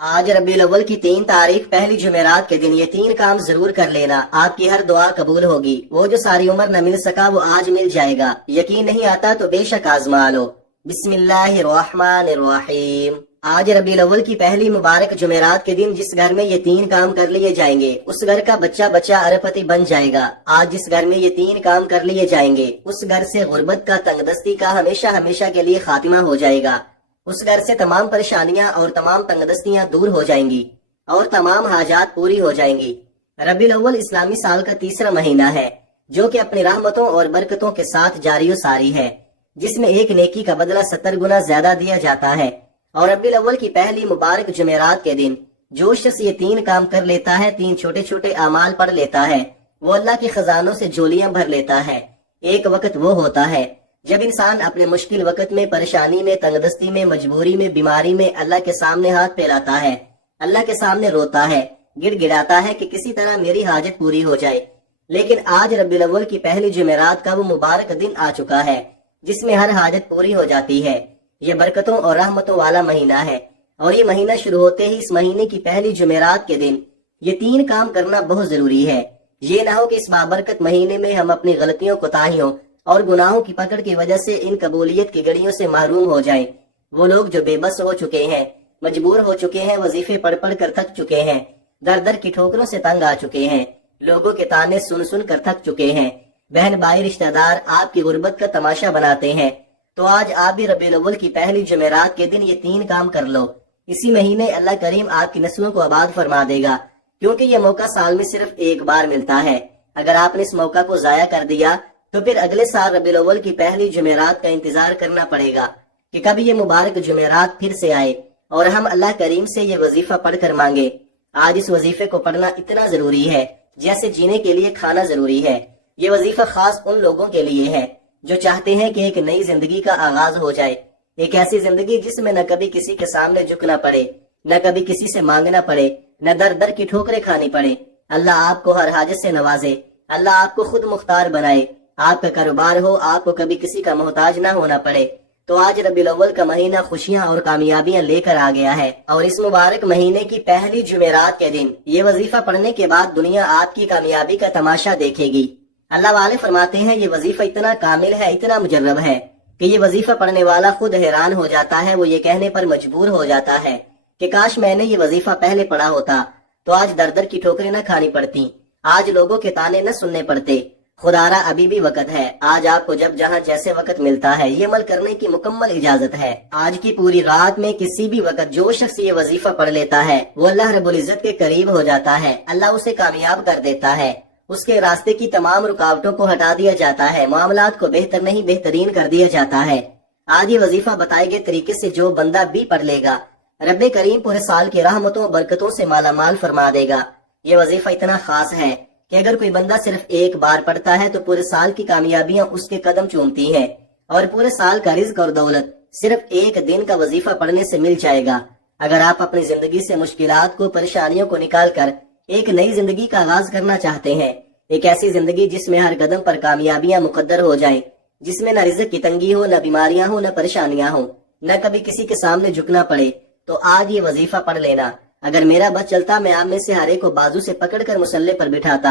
آج ربیع الاول کی 3 تاریخ پہلی جمعرات کے دن یہ 3 کام ضرور کر لینا، آپ کی ہر دعا قبول ہوگی۔ وہ جو ساری عمر نہ مل سکا وہ آج مل جائے گا، یقین نہیں آتا تو بے شک آزما لو۔ بسم اللہ الرحمن الرحیم۔ آج ربیع الاول کی پہلی مبارک جمعرات کے دن جس گھر میں یہ 3 کام کر لیے جائیں گے اس گھر کا بچہ بچہ اربپتی بن جائے گا۔ آج جس گھر میں یہ 3 کام کر لیے جائیں گے اس گھر سے غربت کا، تنگ دستی کا ہمیشہ ہمیشہ کے لیے خاتمہ ہو جائے گا۔ اس گھر سے تمام پریشانیاں اور تمام تنگ دستیاں دور ہو جائیں گی اور تمام حاجات پوری ہو جائیں گی۔ ربیع الاول اسلامی سال کا تیسرا مہینہ ہے جو کہ اپنی رحمتوں اور برکتوں کے ساتھ جاری و ساری ہے، جس میں ایک نیکی کا بدلہ 70 گنا زیادہ دیا جاتا ہے۔ اور ربیع الاول کی پہلی مبارک جمعرات کے دن جو شخص یہ 3 کام کر لیتا ہے، 3 چھوٹے چھوٹے اعمال پڑھ لیتا ہے، وہ اللہ کے خزانوں سے جھولیاں بھر لیتا ہے۔ ایک وقت وہ ہوتا ہے جب انسان اپنے مشکل وقت میں، پریشانی میں، تنگ دستی میں، مجبوری میں، بیماری میں اللہ کے سامنے ہاتھ پھیلاتا ہے، اللہ کے سامنے روتا ہے، گڑ گڑاتا ہے کہ کسی طرح میری حاجت پوری ہو جائے۔ لیکن آج ربیع الاول کی پہلی جمعرات کا وہ مبارک دن آ چکا ہے جس میں ہر حاجت پوری ہو جاتی ہے۔ یہ برکتوں اور رحمتوں والا مہینہ ہے، اور یہ مہینہ شروع ہوتے ہی اس مہینے کی پہلی جمعرات کے دن یہ 3 کام کرنا بہت ضروری ہے۔ یہ نہ ہو کہ اس بابرکت مہینے میں ہم اپنی غلطیوں، کوتاہیوں اور گناہوں کی پکڑ کی وجہ سے ان قبولیت کی گڑیوں سے محروم ہو جائیں۔ وہ لوگ جو بے بس ہو چکے ہیں، مجبور ہو چکے ہیں، وظیفے پڑھ پڑھ کر تھک چکے ہیں، در در کی ٹھوکروں سے تنگ آ چکے ہیں، لوگوں کے تانے سن سن کر تھک چکے ہیں، بہن بھائی رشتہ دار آپ کی غربت کا تماشا بناتے ہیں، تو آج آپ بھی ربیع الاول کی پہلی جمعرات کے دن یہ 3 کام کر لو۔ اسی مہینے اللہ کریم آپ کی نسلوں کو آباد فرما دے گا، کیونکہ یہ موقع سال میں صرف ایک بار ملتا ہے۔ اگر آپ نے اس موقع کو ضائع کر دیا تو پھر اگلے سال ربیع الاول کی پہلی جمعرات کا انتظار کرنا پڑے گا کہ کبھی یہ مبارک جمعرات پھر سے آئے اور ہم اللہ کریم سے یہ وظیفہ پڑھ کر مانگے۔ آج اس وظیفے کو پڑھنا اتنا ضروری ہے جیسے جینے کے لیے کھانا ضروری ہے۔ یہ وظیفہ خاص ان لوگوں کے لیے ہے جو چاہتے ہیں کہ ایک نئی زندگی کا آغاز ہو جائے، ایک ایسی زندگی جس میں نہ کبھی کسی کے سامنے جھکنا پڑے، نہ کبھی کسی سے مانگنا پڑے، نہ در در کی ٹھوکریں کھانی پڑے۔ اللہ آپ کو ہر حاجت سے نوازے، اللہ آپ کو خود مختار بنائے، آپ کا کاروبار ہو، آپ کو کبھی کسی کا محتاج نہ ہونا پڑے۔ تو آج ربیع الاول کا مہینہ خوشیاں اور کامیابیاں لے کر آ گیا ہے، اور اس مبارک مہینے کی پہلی جمعرات کے دن یہ وظیفہ پڑھنے کے بعد دنیا آپ کی کامیابی کا تماشا دیکھے گی۔ اللہ والے فرماتے ہیں یہ وظیفہ اتنا کامل ہے، اتنا مجرب ہے کہ یہ وظیفہ پڑھنے والا خود حیران ہو جاتا ہے۔ وہ یہ کہنے پر مجبور ہو جاتا ہے کہ کاش میں نے یہ وظیفہ پہلے پڑھا ہوتا تو آج در در کی ٹھوکریں نہ کھانی پڑتی، آج لوگوں کے تانے نہ سننے پڑتے۔ خدارا ابھی بھی وقت ہے، آج آپ کو جب جہاں جیسے وقت ملتا ہے یہ عمل کرنے کی مکمل اجازت ہے۔ آج کی پوری رات میں کسی بھی وقت جو شخص یہ وظیفہ پڑھ لیتا ہے وہ اللہ رب العزت کے قریب ہو جاتا ہے، اللہ اسے کامیاب کر دیتا ہے، اس کے راستے کی تمام رکاوٹوں کو ہٹا دیا جاتا ہے، معاملات کو بہتر نہیں بہترین کر دیا جاتا ہے۔ آج یہ وظیفہ بتائے گئے طریقے سے جو بندہ بھی پڑھ لے گا رب کریم پورے سال کی رحمتوں برکتوں سے مالا مال فرما دے گا۔ یہ وظیفہ اتنا خاص ہے کہ اگر کوئی بندہ صرف ایک بار پڑھتا ہے تو پورے سال کی کامیابیاں اس کے قدم چومتی ہیں، اور پورے سال کا رزق اور دولت صرف ایک دن کا وظیفہ پڑھنے سے مل جائے گا۔ اگر آپ اپنی زندگی سے مشکلات کو، پریشانیوں کو نکال کر ایک نئی زندگی کا آغاز کرنا چاہتے ہیں، ایک ایسی زندگی جس میں ہر قدم پر کامیابیاں مقدر ہو جائیں، جس میں نہ رزق کی تنگی ہو، نہ بیماریاں ہوں، نہ پریشانیاں ہوں، نہ کبھی کسی کے سامنے جھکنا پڑے، تو آج یہ وظیفہ پڑھ لینا۔ اگر میرا بس چلتا میں آپ میں سے ہر ایک کو بازو سے پکڑ کر مصلے پر بٹھاتا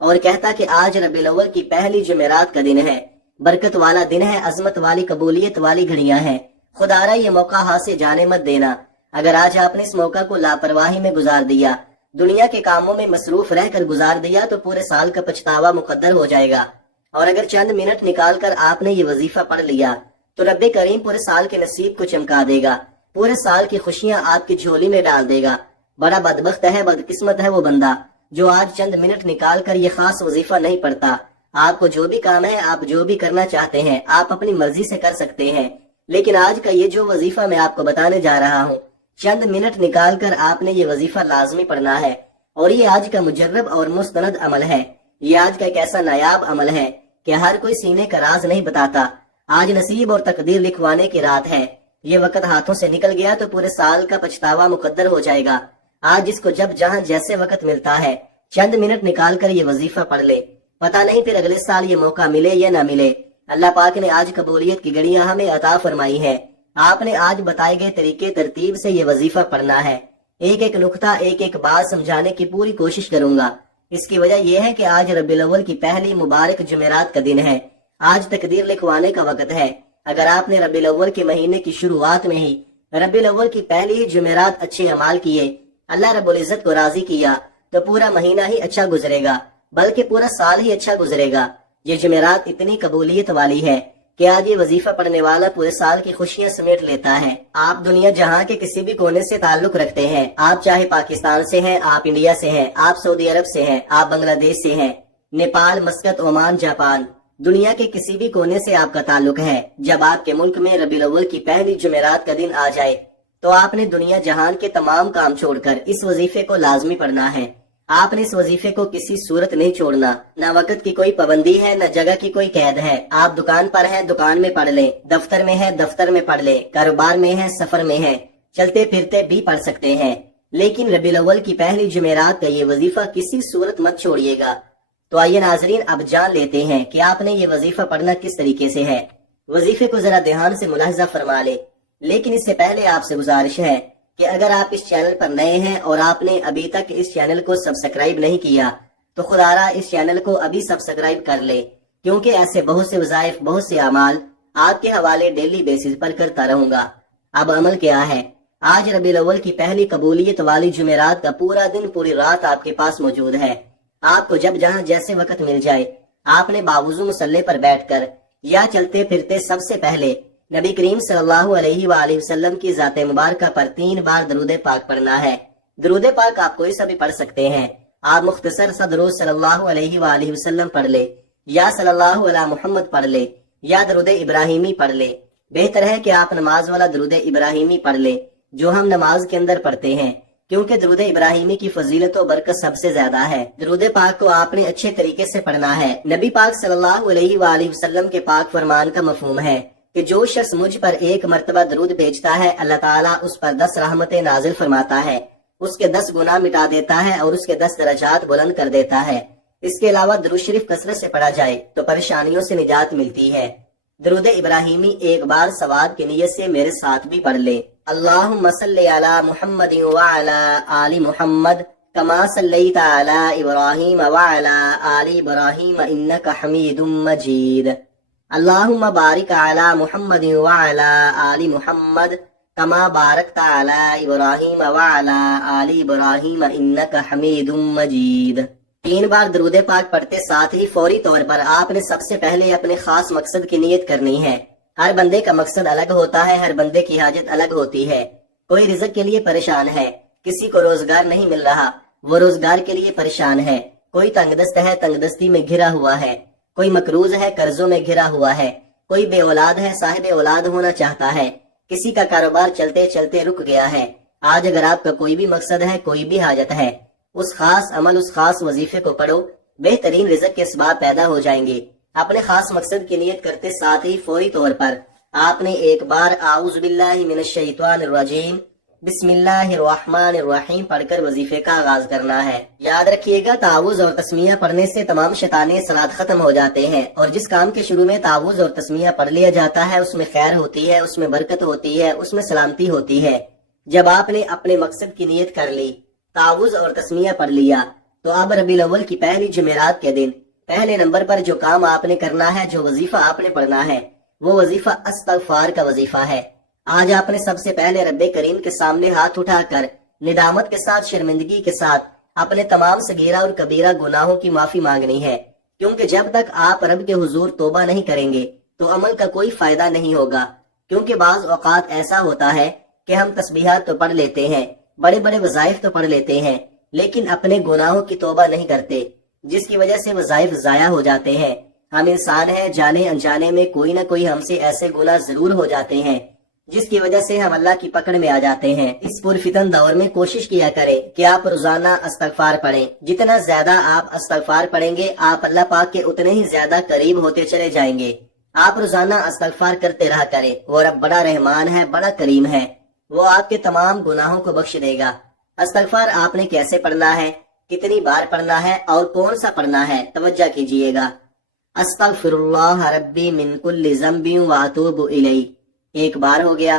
اور کہتا کہ آج ربیع الاول کی پہلی جمعرات کا دن ہے، برکت والا دن ہے، عظمت والی، قبولیت والی گھڑیاں ہیں، خدارا یہ موقع ہاتھ سے جانے مت دینا۔ اگر آج آپ نے اس موقع کو لاپرواہی میں گزار دیا، دنیا کے کاموں میں مصروف رہ کر گزار دیا، تو پورے سال کا پچھتاوا مقدر ہو جائے گا۔ اور اگر چند منٹ نکال کر آپ نے یہ وظیفہ پڑھ لیا تو رب کریم پورے سال کے نصیب کو چمکا دے گا، پورے سال کی خوشیاں آپ کی جھولی میں ڈال دے گا۔ بڑا بدبخت ہے، بدقسمت ہے وہ بندہ جو آج چند منٹ نکال کر یہ خاص وظیفہ نہیں پڑھتا۔ آپ کو جو بھی کام ہے، آپ جو بھی کرنا چاہتے ہیں، آپ اپنی مرضی سے کر سکتے ہیں، لیکن آج کا یہ جو وظیفہ میں آپ کو بتانے جا رہا ہوں، چند منٹ نکال کر آپ نے یہ وظیفہ لازمی پڑھنا ہے۔ اور یہ آج کا مجرب اور مستند عمل ہے، یہ آج کا ایک ایسا نایاب عمل ہے کہ ہر کوئی سینے کا راز نہیں بتاتا۔ آج نصیب اور تقدیر لکھوانے کی رات ہے، یہ وقت ہاتھوں سے نکل گیا تو پورے سال کا پچھتاوا مقدر ہو جائے گا۔ آج جس کو جب جہاں جیسے وقت ملتا ہے چند منٹ نکال کر یہ وظیفہ پڑھ لے، پتہ نہیں پھر اگلے سال یہ موقع ملے یا نہ ملے۔ اللہ پاک نے آج قبولیت کی گھڑیاں ہمیں عطا فرمائی ہیں۔ آپ نے آج بتائے گئے طریقے ترتیب سے یہ وظیفہ پڑھنا ہے۔ ایک ایک نقطہ ایک ایک بات سمجھانے کی پوری کوشش کروں گا۔ اس کی وجہ یہ ہے کہ آج ربیع الاول کی پہلی مبارک جمعرات کا دن ہے۔ آج تقدیر لکھوانے کا وقت ہے۔ اگر آپ نے ربیع الاول کے مہینے کی شروعات میں ہی ربیع الاول کی پہلی ہی جمعرات اچھے اعمال کیے، اللہ رب العزت کو راضی کیا، تو پورا مہینہ ہی اچھا گزرے گا، بلکہ پورا سال ہی اچھا گزرے گا۔ یہ جمعرات اتنی قبولیت والی ہے کہ آج یہ وظیفہ پڑھنے والا پورے سال کی خوشیاں سمیٹ لیتا ہے۔ آپ دنیا جہاں کے کسی بھی کونے سے تعلق رکھتے ہیں، آپ چاہے پاکستان سے ہیں، آپ انڈیا سے ہیں، آپ سعودی عرب سے ہیں، آپ بنگلہ دیش سے ہیں، نیپال، مسقط، عمان، جاپان، دنیا کے کسی بھی کونے سے آپ کا تعلق ہے، جب آپ کے ملک میں ربیع الاول کی پہلی جمعرات کا دن آ جائے تو آپ نے دنیا جہان کے تمام کام چھوڑ کر اس وظیفے کو لازمی پڑھنا ہے۔ آپ نے اس وظیفے کو کسی صورت نہیں چھوڑنا۔ نہ وقت کی کوئی پابندی ہے، نہ جگہ کی کوئی قید ہے۔ آپ دکان پر ہیں، دکان میں پڑھ لیں، دفتر میں ہے، دفتر میں پڑھ لیں، کاروبار میں ہے، سفر میں ہے، چلتے پھرتے بھی پڑھ سکتے ہیں، لیکن ربیع الاول کی پہلی جمعرات کا یہ وظیفہ کسی صورت مت چھوڑیے گا۔ تو آئیے ناظرین، اب جان لیتے ہیں کہ آپ نے یہ وظیفہ پڑھنا کس طریقے سے ہے۔ وظیفے کو ذرا دھیان سے ملاحظہ فرما لیں، لیکن اس سے پہلے آپ سے گزارش ہے کہ اگر آپ اس چینل پر نئے ہیں اور آپ نے ابھی تک اس چینل کو سبسکرائب نہیں کیا تو خدا را اس چینل کو ابھی سبسکرائب کر لے، کیونکہ ایسے بہت سے وظائف، بہت سے اعمال آپ کے حوالے ڈیلی بیسس پر کرتا رہوں گا۔ اب عمل کیا ہے؟ آج ربیع الاول کی پہلی قبولیت والی جمعرات کا پورا دن، پوری رات آپ کے پاس موجود ہے۔ آپ کو جب جہاں جیسے وقت مل جائے، آپ نے باوضو مصلی پر بیٹھ کر یا چلتے پھرتے سب سے پہلے نبی کریم صلی اللہ علیہ وآلہ وسلم کی ذات مبارکہ پر 3 بار درود پاک پڑھنا ہے۔ درود پاک آپ کوئی سا بھی پڑھ سکتے ہیں۔ آپ مختصر سا درود صلی اللہ علیہ وآلہ وسلم پڑھ لے، یا صلی اللہ علی محمد پڑھ لے، یا درود ابراہیمی پڑھ لے۔ بہتر ہے کہ آپ نماز والا درود ابراہیمی پڑھ لے جو ہم نماز کے اندر پڑھتے ہیں، کیونکہ درود ابراہیمی کی فضیلت و برکت سب سے زیادہ ہے۔ درود پاک کو آپ نے اچھے طریقے سے پڑھنا ہے۔ نبی پاک صلی اللہ علیہ وآلہ وسلم کے پاک فرمان کا مفہوم ہے کہ جو شخص مجھ پر 1 مرتبہ درود بھیجتا ہے، اللہ تعالیٰ اس پر 10 رحمتیں نازل فرماتا ہے، اس کے 10 گناہ مٹا دیتا ہے اور اس کے 10 درجات بلند کر دیتا ہے۔ اس کے علاوہ درود شریف کثرت سے پڑھا جائے تو پریشانیوں سے نجات ملتی ہے۔ درود ابراہیمی ایک بار ثواب کی نیت سے میرے ساتھ بھی پڑھ لے۔ اللہم صلی علی محمد وعلی آل محمد کما صلیت علی ابراہیم وعلی آل ابراہیم انک حمید مجید۔ اللہم بارک علی محمد وعلی آل محمد کما بارکت علی ابراہیم وعلی آل ابراہیم انک حمید مجید۔ 3 بار درود پاک پڑھتے ساتھ ہی فوری طور پر آپ نے سب سے پہلے اپنے خاص مقصد کی نیت کرنی ہے۔ ہر بندے کا مقصد الگ ہوتا ہے، ہر بندے کی حاجت الگ ہوتی ہے۔ کوئی رزق کے لیے پریشان ہے، کسی کو روزگار نہیں مل رہا، وہ روزگار کے لیے پریشان ہے۔ کوئی تنگ دست ہے، تنگ دستی میں گھرا ہوا ہے۔ کوئی مقروض ہے، قرضوں میں گھرا ہوا ہے۔ کوئی بے اولاد ہے، صاحب اولاد ہونا چاہتا ہے۔ کسی کا کاروبار چلتے چلتے رک گیا ہے۔ آج اگر آپ کا کوئی بھی مقصد ہے، کوئی بھی حاجت ہے، اس خاص عمل، اس خاص وظیفے کو پڑھو، بہترین رزق کے اسباب پیدا ہو جائیں گے۔ اپنے خاص مقصد کی نیت کرتے ساتھ ہی فوری طور پر آپ نے ایک بار اعوذ باللہ من الشیطان الرجیم بسم اللہ الرحمن الرحیم پڑھ کر وظیفے کا آغاز کرنا ہے۔ یاد رکھیے گا، تعوذ اور تسمیہ پڑھنے سے تمام شیطانی اثرات ختم ہو جاتے ہیں، اور جس کام کے شروع میں تعوذ اور تسمیہ پڑھ لیا جاتا ہے اس میں خیر ہوتی ہے، اس میں برکت ہوتی ہے، اس میں سلامتی ہوتی ہے۔ جب آپ نے اپنے مقصد کی نیت کر لی، تعوذ اور تسمیہ پڑھ لیا، تو اب ربیع الاول کی پہلی جمعرات کے دن پہلے نمبر پر جو کام آپ نے کرنا ہے، جو وظیفہ آپ نے پڑھنا ہے، وہ وظیفہ استغفار کا وظیفہ ہے۔ آج آپ نے سب سے پہلے رب کریم کے سامنے ہاتھ اٹھا کر ندامت کے ساتھ، شرمندگی کے ساتھ اپنے تمام صغیرہ اور کبیرہ گناہوں کی معافی مانگنی ہے، کیونکہ جب تک آپ رب کے حضور توبہ نہیں کریں گے تو عمل کا کوئی فائدہ نہیں ہوگا۔ کیونکہ بعض اوقات ایسا ہوتا ہے کہ ہم تسبیحات تو پڑھ لیتے ہیں، بڑے بڑے وظائف تو پڑھ لیتے ہیں، لیکن اپنے گناہوں کی توبہ نہیں کرتے، جس کی وجہ سے وظائف ضائع ہو جاتے ہیں۔ ہم انسان ہیں، جانے انجانے میں کوئی نہ کوئی ہم سے ایسے گناہ ضرور ہو جاتے ہیں جس کی وجہ سے ہم اللہ کی پکڑ میں آ جاتے ہیں۔ اس پرفتن دور میں کوشش کیا کریں کہ آپ روزانہ استغفار پڑھیں۔ جتنا زیادہ آپ استغفار پڑھیں گے، آپ اللہ پاک کے اتنے ہی زیادہ قریب ہوتے چلے جائیں گے۔ آپ روزانہ استغفار کرتے رہا کریں، وہ رب بڑا رحمان ہے، بڑا کریم ہے، وہ آپ کے تمام گناہوں کو بخش دے گا۔ استغفار آپ نے کیسے پڑھنا ہے، کتنی بار پڑھنا ہے اور کون سا پڑھنا ہے، توجہ کیجئے گا۔ استغفر اللہ ربی من کل ذنب واتوب الیہ، ایک بار ہو گیا۔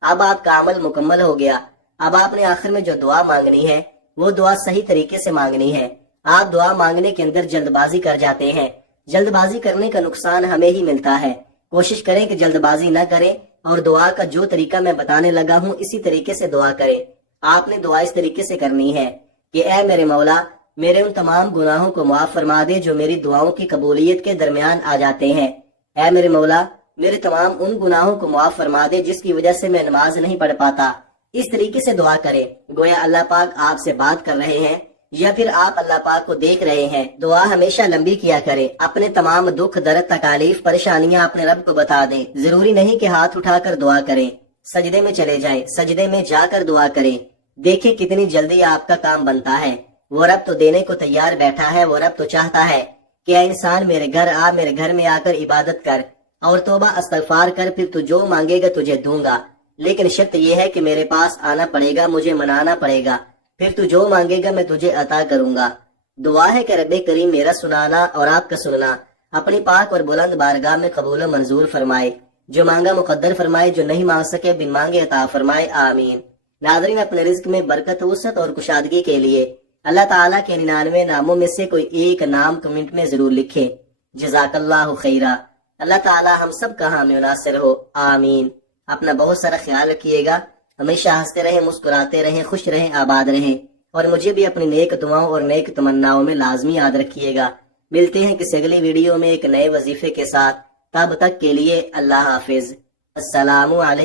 اب آپ کا عمل مکمل ہو گیا۔ اب آپ نے آخر میں جو دعا مانگنی ہے وہ دعا صحیح طریقے سے مانگنی ہے۔ آپ دعا مانگنے کے اندر جلد بازی کر جاتے ہیں، جلد بازی کرنے کا نقصان ہمیں ہی ملتا ہے۔ کوشش کریں کہ جلد بازی نہ کریں اور دعا کا جو طریقہ میں بتانے لگا ہوں اسی طریقے سے دعا کریں۔ آپ نے دعا اس طریقے سے کرنی ہے کہ اے میرے مولا، میرے ان تمام گناہوں کو معاف فرما دے جو میری دعاؤں کی قبولیت کے درمیان آ جاتے ہیں۔ اے میرے مولا، میرے تمام ان گناہوں کو معاف فرما دے جس کی وجہ سے میں نماز نہیں پڑھ پاتا۔ اس طریقے سے دعا کرے گویا اللہ پاک آپ سے بات کر رہے ہیں یا پھر آپ اللہ پاک کو دیکھ رہے ہیں۔ دعا ہمیشہ لمبی کیا کرے، اپنے تمام دکھ درد تکالیف پریشانیاں اپنے رب کو بتا دیں۔ ضروری نہیں کہ ہاتھ اٹھا کر دعا کریں، سجدے میں چلے جائیں، سجدے میں جا کر دعا کریں۔ دیکھیں کتنی جلدی آپ کا کام بنتا ہے۔ وہ رب تو دینے کو تیار بیٹھا ہے، وہ رب تو چاہتا ہے کہ اے انسان میرے گھر آ، میرے گھر میں آ کر عبادت کر اور توبہ استغفار کر، پھر تو جو مانگے گا تجھے دوں گا، لیکن شرط یہ ہے کہ میرے پاس آنا پڑے گا، مجھے منانا پڑے گا، پھر تو جو مانگے گا میں تجھے عطا کروں گا۔ دعا ہے کہ رب کریم میرا سنانا اور آپ کا سننا اپنی پاک اور بلند بارگاہ میں قبول و منظور فرمائے، جو مانگا مقدر فرمائے، جو نہیں مانگ سکے بن مانگے عطا فرمائے، آمین۔ ناظرین، اپنے رزق میں برکت، وسعت اور کشادگی کے لیے اللہ تعالیٰ کے 99 ناموں میں سے کوئی ایک نام کمنٹ میں ضرور لکھیں۔ جزاک اللہ خیرہ۔ اللہ تعالیٰ ہم سب کا حامی و ناصر ہو، آمین۔ اپنا بہت سارا خیال رکھیے گا، ہمیشہ ہنستے رہیں، مسکراتے رہیں، خوش رہیں، آباد رہیں، اور مجھے بھی اپنی نیک دعاؤں اور نیک تمناؤں میں لازمی یاد رکھیے گا۔ ملتے ہیں کسی اگلی ویڈیو میں ایک نئے وظیفے کے ساتھ، تب تک کے لیے اللہ حافظ، السلام علیکم۔